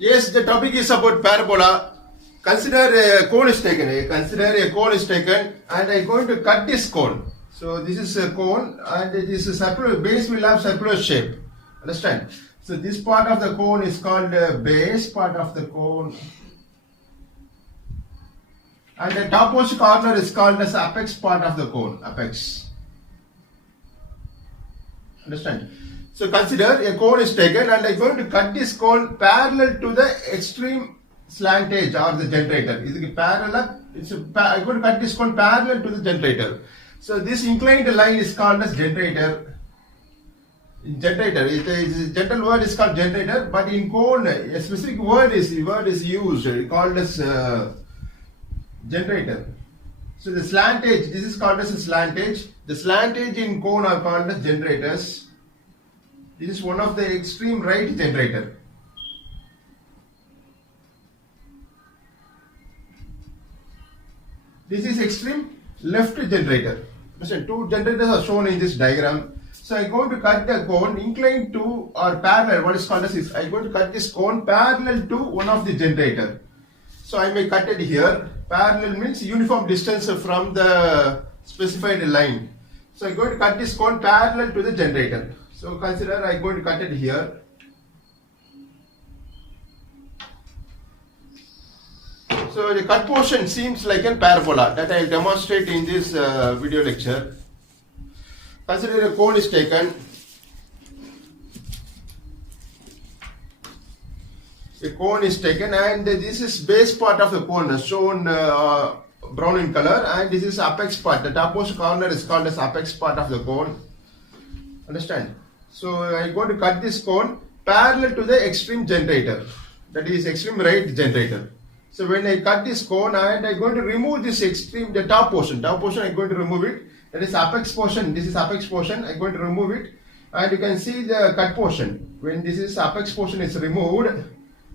Yes, the topic is about parabola. Consider a cone is taken. And I'm going to cut this cone. So this is a cone, and this is circular base will have circular shape. Understand? So this part of the cone is called base part of the cone, and the topmost corner is called as apex part of the cone. Apex. Understand? So consider a cone is taken, and I'm going to cut this cone parallel to the extreme slant edge or the generator. Is it parallel? I'm going to cut this cone parallel to the generator. So this inclined line is called as generator. Generator. The general word is called generator, but in cone a specific word is used called as generator. So the slant edge, this is called as a slant edge. The slant edge in cone are called as generators. This is one of the extreme right generator. This is extreme left generator. Listen, two generators are shown in this diagram. So I'm going to cut the cone inclined to or parallel. What is called as this? I'm going to cut this cone parallel to one of the generator. So I may cut it here. Parallel means uniform distance from the specified line. So I'm going to cut this cone parallel to the generator. So consider I'm going to cut it here. So the cut portion seems like a parabola that I will demonstrate in this video lecture. Consider a cone is taken. A cone is taken, and this is base part of the cone shown brown in color, and this is apex part. The topmost corner is called as apex part of the cone. Understand? So I'm going to cut this cone parallel to the extreme generator, that is extreme right generator. So when I cut this cone, and I'm going to remove this extreme, the top portion. Top portion I'm going to remove it. That is apex portion. This is apex portion. I'm going to remove it, and you can see the cut portion. When this is apex portion is removed,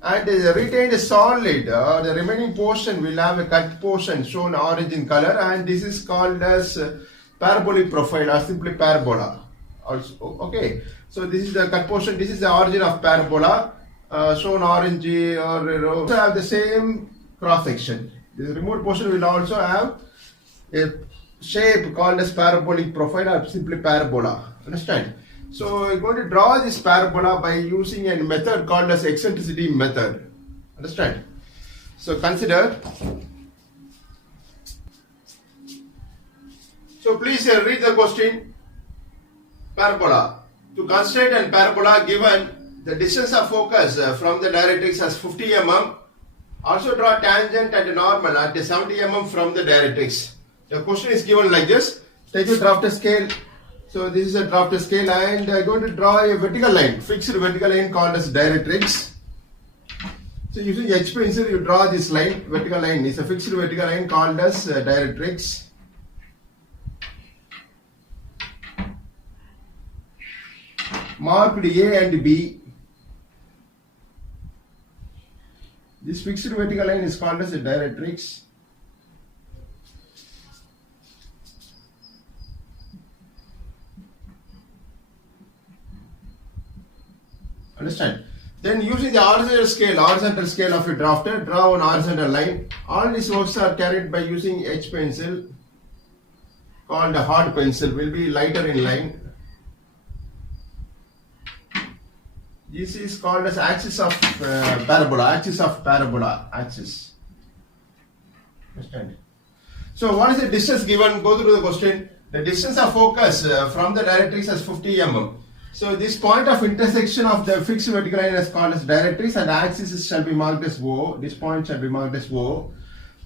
and the retained solid or the remaining portion will have a cut portion shown orange in color, and this is called as parabolic profile or simply parabola. Also, okay. So this is the cut portion. This is the origin of parabola. Shown orange or also have the same cross section. This removed portion will also have a shape called as parabolic profile or simply parabola. Understand? So I'm going to draw this parabola by using a method called as eccentricity method. Understand? So consider. So please read the question. Parabola. To construct a parabola given the distance of focus from the directrix as 50 mm. Also draw tangent and normal at 70 mm from the directrix. The question is given like this. Take a drafter scale. So this is a drafter scale, and I'm going to draw a vertical line, fixed vertical line called as directrix. So using H pencil you draw this line, vertical line is a fixed vertical line called as directrix. Marked A and B. This fixed vertical line is called as a directrix. Understand? Then using the horizontal scale of a drafter, draw one horizontal line. All these works are carried by using H pencil called a hard pencil, will be lighter in line. This is called as axis of parabola, axis. Understand? So what is the distance given? Go through the question. The distance of focus from the directrix is 50 mm. So this point of intersection of the fixed vertical line is called as directrix, and axis shall be marked as O. This point shall be marked as O.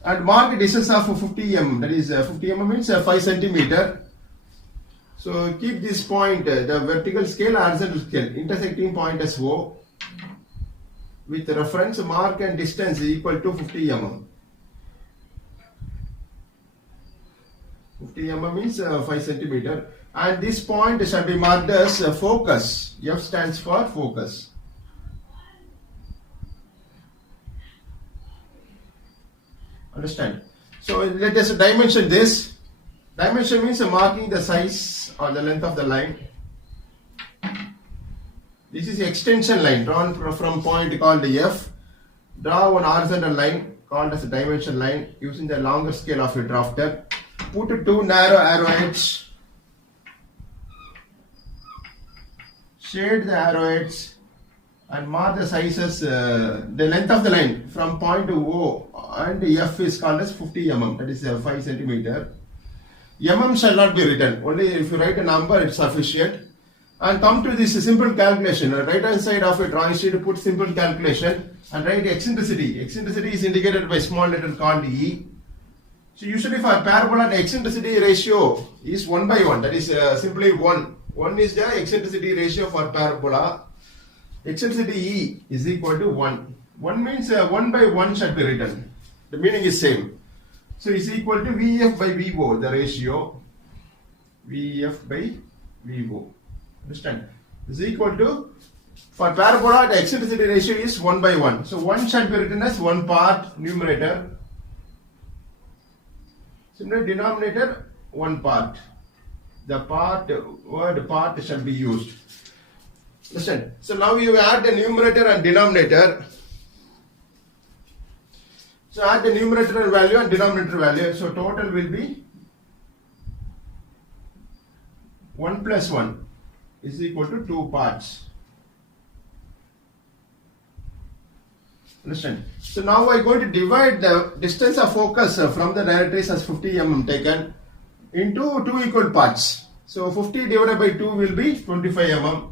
And mark the distance of 50 mm. That is 50 mm means 5 centimeter. So keep this point, the vertical scale, horizontal scale, intersecting point as O, with reference mark and distance equal to 50 mm. 50 mm means 5 centimeter, and this point shall be marked as focus. F stands for focus. Understand? So let us dimension this. Dimension means marking the size or the length of the line. This is the extension line drawn from point called F, Draw one horizontal line called as a dimension line using the longer scale of your drafter. Put two narrow arrowheads. Shade the arrowheads and mark the sizes, the length of the line from point to O, and F is called as 50 mm, that is 5 centimeter. Mm shall not be written, only if you write a number it's sufficient. And come to this simple calculation. Right hand side of a drawing sheet, put simple calculation and write eccentricity. Eccentricity is indicated by small letter called E. So usually for parabola, the eccentricity ratio is 1 by 1, that is simply 1. 1 is the eccentricity ratio for parabola. Eccentricity E is equal to 1. 1 means 1 by 1 should be written. The meaning is same. So it's equal to VF by VO, the ratio. VF by VO. Understand? Is equal to, for parabola, the eccentricity ratio is 1 by 1. So 1 should be written as 1 part numerator. Similarly, denominator 1 part. The word part shall be used. Listen. So now you add the numerator and denominator. So add the numerator value and denominator value. So total will be 1 plus 1 is equal to 2 parts. Understand? So now we are going to divide the distance of focus from the directrix as 50 mm taken into 2 equal parts. So 50 divided by 2 will be 25 mm.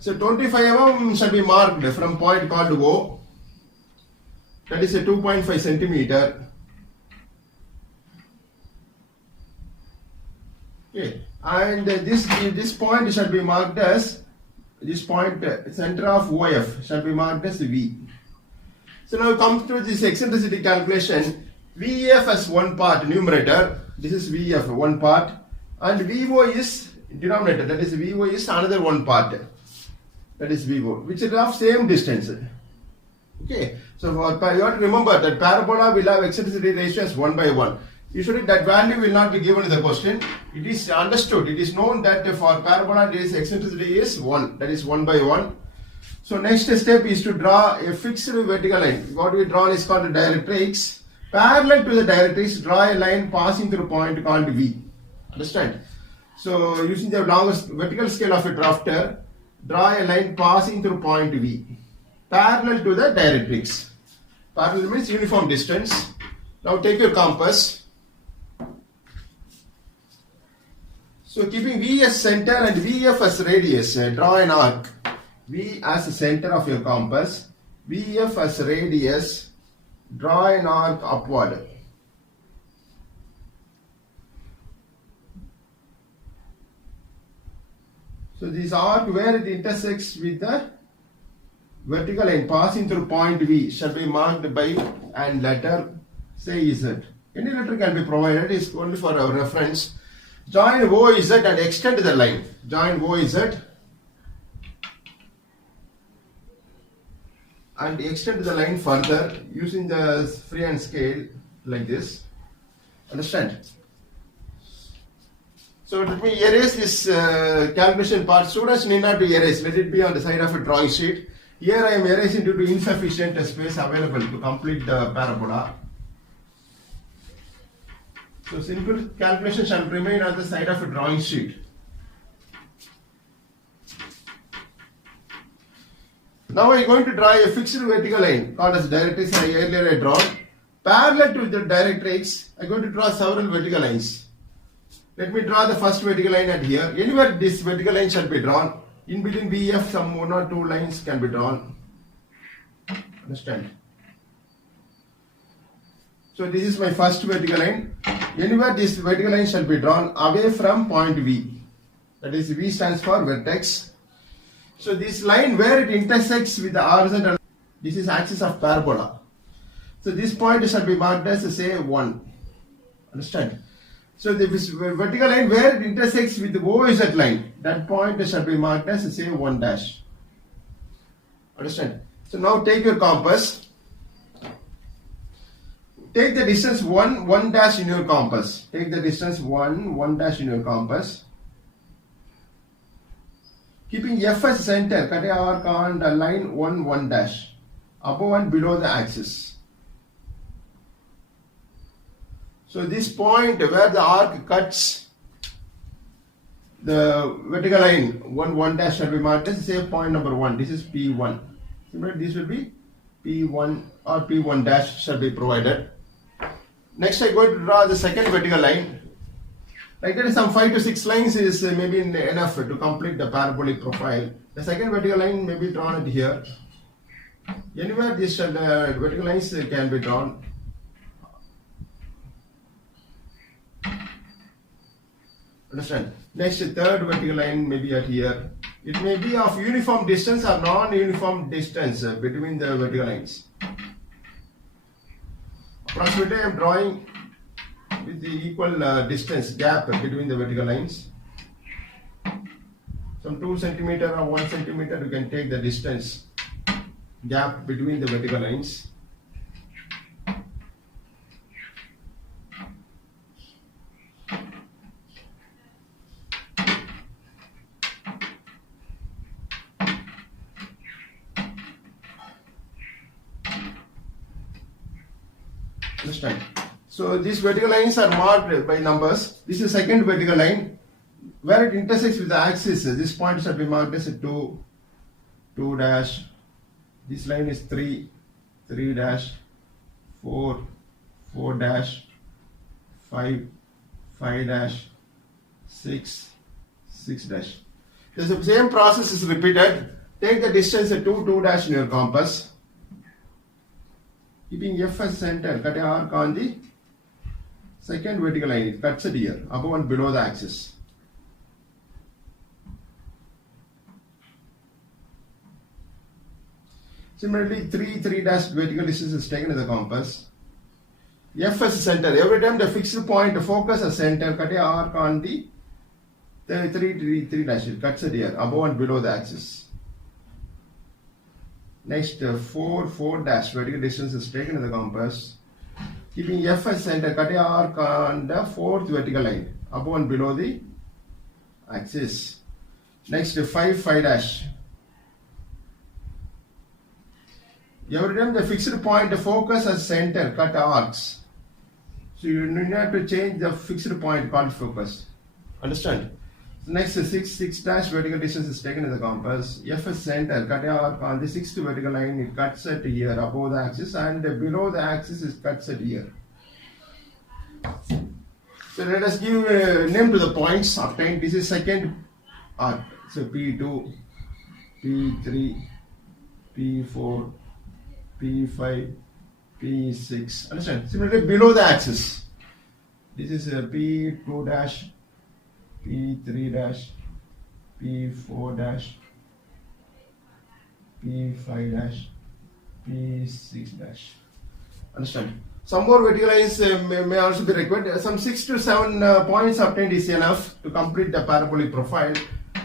So 25 mm shall be marked from point called O. That is a 2.5 centimeter. Okay, and this point shall be marked as, this point center of OF shall be marked as V. So now come to this eccentricity calculation. VF as 1 part numerator, this is VF 1 part, and VO is denominator, that is VO is another 1 part, that is VO, which is of same distance. Okay, so you have to remember that parabola will have eccentricity ratio as 1 by 1. Usually that value will not be given in the question. It is understood, it is known that for parabola this eccentricity is 1, that is 1 by 1. So next step is to draw a fixed vertical line. What we draw is called a directrix. Parallel to the directrix, draw a line passing through a point called V. Understand? So using the longest vertical scale of a drafter, draw a line passing through point V, parallel to the directrix. Parallel means uniform distance. Now take your compass. So keeping V as center and VF as radius, draw an arc. V as the center of your compass, VF as radius, draw an arc upward. So this arc where it intersects with the vertical line passing through point V shall be marked by and letter, say Z. Any letter can be provided, it's only for our reference. Join OZ and extend the line. Join OZ and extend the line further using the freehand scale like this. Understand? So let me erase this calculation part. Students need not be erased. Let it be on the side of a drawing sheet. Here I am erasing due to insufficient space available to complete the parabola. So simple calculation shall remain on the side of a drawing sheet. Now I am going to draw a fixed vertical line called as directrix. Earlier I drawn. Parallel to the directrix, I am going to draw several vertical lines. Let me draw the first vertical line at here. Anywhere this vertical line shall be drawn. In between VF, some 1 or 2 lines can be drawn. Understand? So this is my first vertical line. Anywhere this vertical line shall be drawn away from point V. That is, V stands for vertex. So this line where it intersects with the horizontal, this is axis of parabola. So this point shall be marked as, say, 1. Understand? So this vertical line where it intersects with the OZ line, that point shall be marked as, say, 1 dash. Understand? So now take your compass. take the distance 1 dash in your compass. Take the distance 1 dash in your compass. Keeping F as center, cut a arc on the line 1 dash above and below the axis. So this point where the arc cuts the vertical line 1 dash shall be marked as, say, point number 1. This is P1. Similarly, this will be P1 or P1 dash shall be provided. Next, I'm going to draw the second vertical line. Like that, some 5 to 6 lines is maybe enough to complete the parabolic profile. The second vertical line may be drawn at here. Anywhere these vertical lines can be drawn. Understand? Next, third vertical line may be at here. It may be of uniform distance or non-uniform distance between the vertical lines. Approximately, I am drawing with the equal distance gap between the vertical lines. Some 2 centimeter or 1 centimeter, you can take the distance gap between the vertical lines. Understand? So these vertical lines are marked by numbers. This is second vertical line. Where it intersects with the axis, this point shall be marked as a 2 dash. This line is 3 dash, 4 dash, 5 dash, 6 dash. The same process is repeated. Take the distance at 2 dash in your compass. Keeping F as center, cut a arc on the second vertical line. It cuts it here, above and below the axis. Similarly, 3 dash vertical distance is taken as the compass. F as center. Every time the fixed point, the focus as center, cut a arc on the 3 dash. It cuts it here, above and below the axis. Next, 4 dash vertical distance is taken as the compass. Keeping F as center, cut a arc on the fourth vertical line, above and below the axis. Next, 5 dash. Every time the fixed point, the focus as center, cut arcs. So you need not to change the fixed point called focus. Understand? So next, 6 dash vertical distance is taken as the compass. F as center, cut a arc on the sixth vertical line. It cuts it here above the axis, and below the axis it cuts it here. So let us give a name to the points obtained. This is second arc. So P2, P3, P4, P5, P6. Understand? Similarly, below the axis, this is P2 dash, P3 dash, P4 dash, P5 dash, P6 dash. Understand? Some more vertical lines may also be required. Some 6 to 7 points obtained is enough to complete the parabolic profile.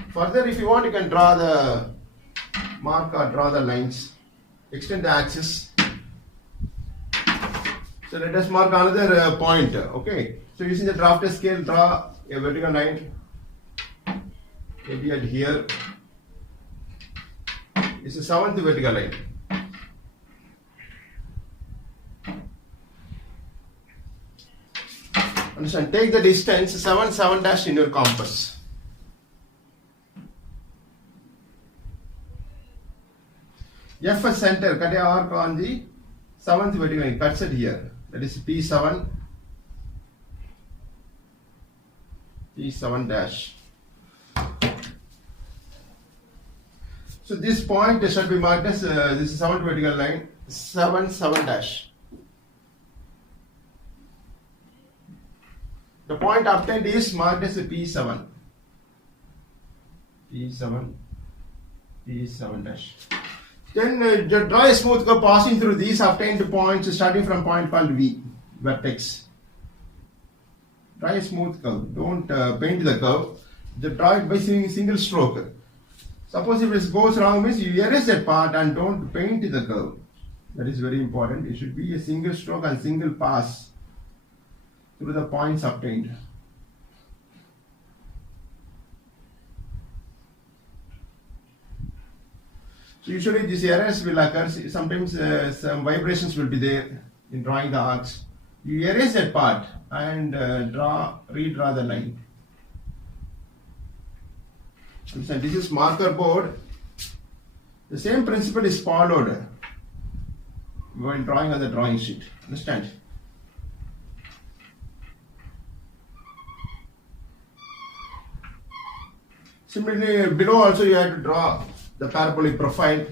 Further, if you want, you can draw the mark or draw the lines. Extend the axis. So let us mark another point. Okay. So using the drafter scale, draw a vertical line. Maybe at here. It's a 7th vertical line. Understand? Take the distance 7 dash in your compass. F as center, cut a arc on the 7th vertical line, cuts it here. That is P7 dash. So this point shall be marked as this is 7th vertical line, 7 dash. The point obtained is marked as a P7 dash. Then draw a smooth curve passing through these obtained points, starting from point called V, vertex. Draw a smooth curve. Don't paint the curve. Just draw it by single stroke. Suppose if it goes wrong, means you erase that part and don't paint the curve. That is very important. It should be a single stroke and single pass through the points obtained. So usually these errors will occur. Sometimes some vibrations will be there in drawing the arcs. You erase that part and redraw the line. Understand? This is marker board. The same principle is followed while drawing on the drawing sheet. Understand? Similarly, below also you have to draw the parabolic profile.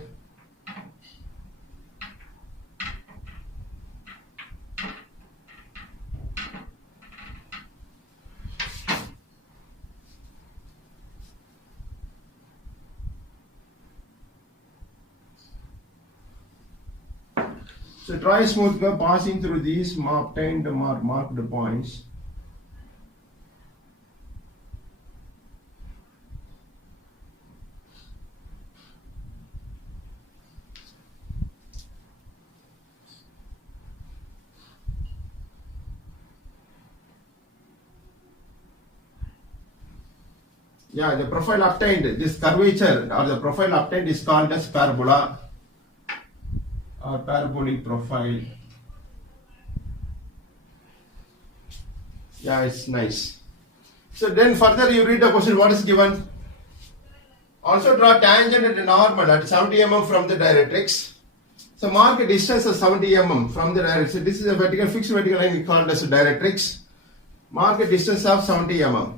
So draw a smooth curve passing through these obtained marked points. Yeah, the profile obtained, this curvature or the profile obtained is called as parabola or parabolic profile. Yeah, it's nice. So then further you read the question, what is given? Also draw tangent and normal at 70 mm from the directrix. So mark a distance of 70 mm from the directrix. So this is a vertical, fixed vertical line called as a directrix. Mark a distance of 70 mm.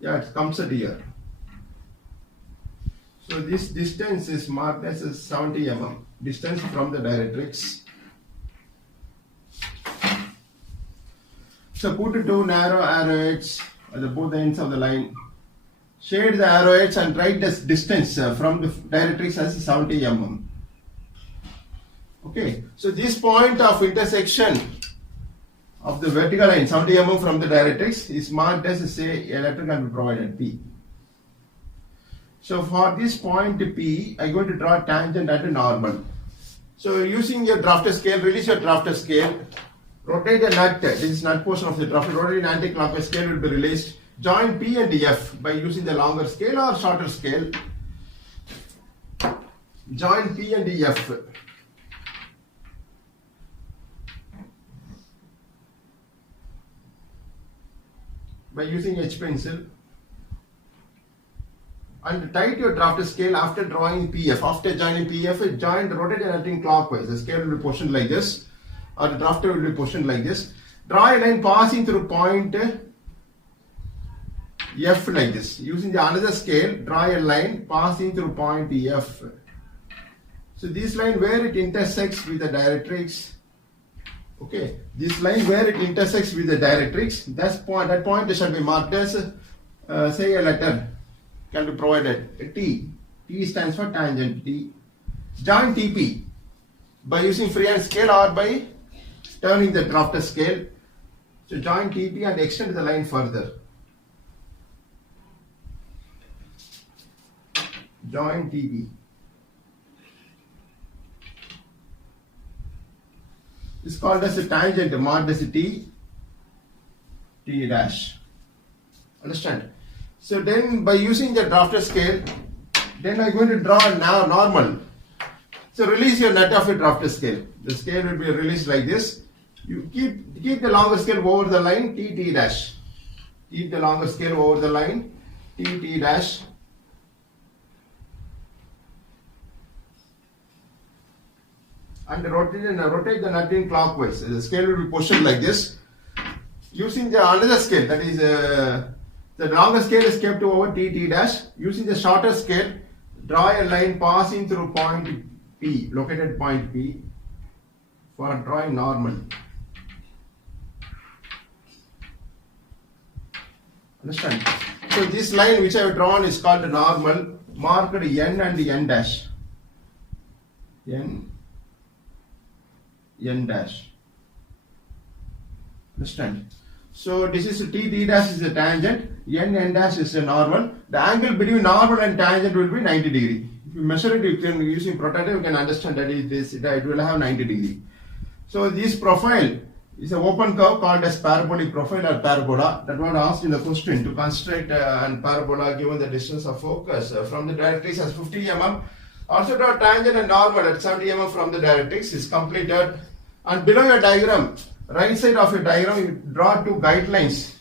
Yeah, it comes at here. So this distance is marked as 70 mm, distance from the directrix. So put two narrow arrowheads at the both ends of the line. Shade the arrowheads and write the distance from the directrix as 70 mm. Okay, so this point of intersection of the vertical line 70 mm from the directrix is marked as, say, a letter can be provided, P. So for this point P, I am going to draw tangent at a normal. So using your drafter scale, release your drafter scale, rotate the nut, this is nut portion of the drafter, rotate in anti-clockwise scale will be released. Join P and F by using the longer scale or shorter scale. Join P and F. By using H pencil, and tight your drafter scale after drawing PF. After joining PF, join, rotate and nothing clockwise. The scale will be positioned like this, or the drafter will be positioned like this. Draw a line passing through point F like this. Using the another scale, draw a line passing through point F. So this line where it intersects with the directrix. Okay, this line where it intersects with the directrix, that point shall be marked as, say, a letter can be provided, T. T stands for tangent, T. Join TP by using freehand scale or by turning the drafter scale. So join TP and extend the line further. Join TP. It's called as a tangent, marked as a T, T dash. Understand? So then by using the drafter scale, then I'm going to draw now normal. So release your nut of your drafter scale. The scale will be released like this. You keep the longer scale over the line, T, T dash. Keep the longer scale over the line, T, T dash. And rotate the nut in clockwise. The scale will be positioned like this. Using the another scale, that is the longer scale is kept over T, T dash. Using the shorter scale, draw a line passing through point P, located point P, for drawing normal. Understand? So this line which I have drawn is called normal, marked N and N dash. N dash. Understand? So this is T, T dash is a tangent, N dash is a normal. The angle between normal and tangent will be 90 degree. if you measure it, you can using protractor, you can understand that it will have 90 degree. So this profile is an open curve called as parabolic profile or parabola. That was asked in the question to construct a parabola given the distance of focus from the directrix as 50 mm. Also draw tangent and normal at 70 mm from the directrix is completed. And below your diagram, right side of your diagram, you draw two guidelines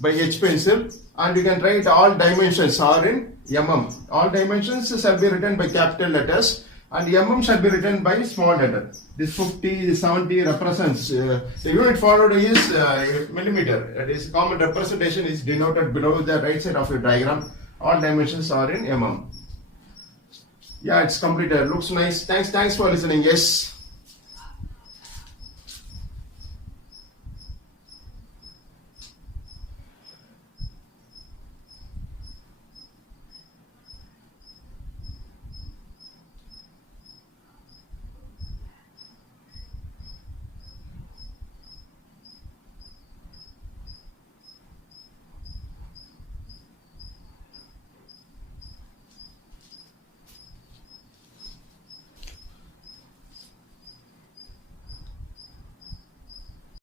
by H pencil, and you can write all dimensions are in mm. All dimensions shall be written by capital letters, and mm shall be written by small letter. This 50, this 70 represents the unit followed is millimeter. That is common representation is denoted below the right side of your diagram. All dimensions are in mm. Yeah, it's completed. Looks nice. Thanks for listening. Yes.